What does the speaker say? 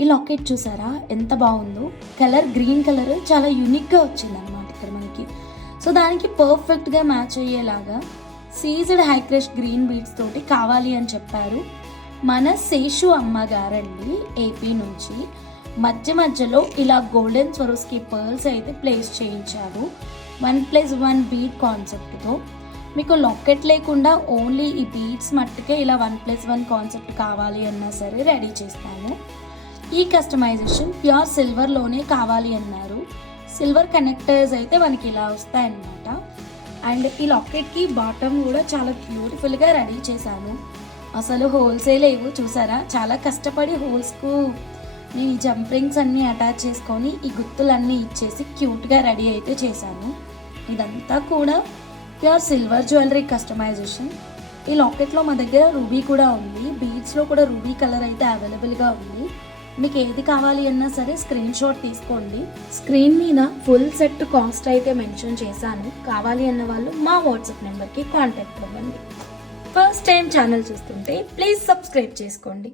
ఈ లాకెట్ చూసారా ఎంత బాగుందో, కలర్ గ్రీన్ కలర్ చాలా యూనిక్గా వచ్చింది అనమాట ఇక్కడ మనకి. సో దానికి పర్ఫెక్ట్గా మ్యాచ్ అయ్యేలాగా సీజెడ్ హైక్రష్ గ్రీన్ బీడ్స్ తోటి కావాలి అని చెప్పారు మన శేషు అమ్మగారండి, ఏపీ నుంచి. మధ్య మధ్యలో ఇలా గోల్డెన్ స్వరోస్కి పర్ల్స్ అయితే ప్లేస్ చేయించారు 1+1 బీడ్ కాన్సెప్ట్తో. మీకు లాకెట్ లేకుండా ఓన్లీ ఈ బీడ్స్ మట్టుకే ఇలా 1+1 కాన్సెప్ట్ కావాలి అన్నా సరే రెడీ చేస్తాను. ఈ కస్టమైజేషన్ ప్యూర్ సిల్వర్లోనే కావాలి అన్నారు. సిల్వర్ కనెక్టర్స్ అయితే మనకి ఇలా వస్తాయన్నమాట. అండ్ ఈ లాకెట్కి బాటమ్ కూడా చాలా బ్యూటిఫుల్గా రెడీ చేశాను. అసలు హోల్సేల్ ఏవో చూసారా, చాలా కష్టపడి హోల్స్కు నేను ఈ జంప్ రింగ్స్ అన్నీ అటాచ్ చేసుకొని ఈ గుత్తులన్నీ ఇచ్చేసి క్యూట్గా రెడీ అయితే చేశాను. ఇదంతా కూడా ప్యూర్ సిల్వర్ జ్యువెలరీ కస్టమైజేషన్. ఈ లాకెట్లో మా దగ్గర రూబీ కూడా ఉంది, బీడ్స్లో కూడా రూబీ కలర్ అయితే అవైలబుల్గా ఉంది. మీకు ఏది కావాలి అన్నా సరే స్క్రీన్ షాట్ తీసుకోండి. స్క్రీన్ మీద ఫుల్ సెట్ కాస్ట్ అయితే మెన్షన్ చేశాను. కావాలి అన్న వాళ్ళు మా వాట్సాప్ నెంబర్కి కాంటాక్ట్ అవ్వండి. ఫస్ట్ టైం ఛానల్ చూస్తుంటే ప్లీజ్ సబ్స్క్రైబ్ చేసుకోండి.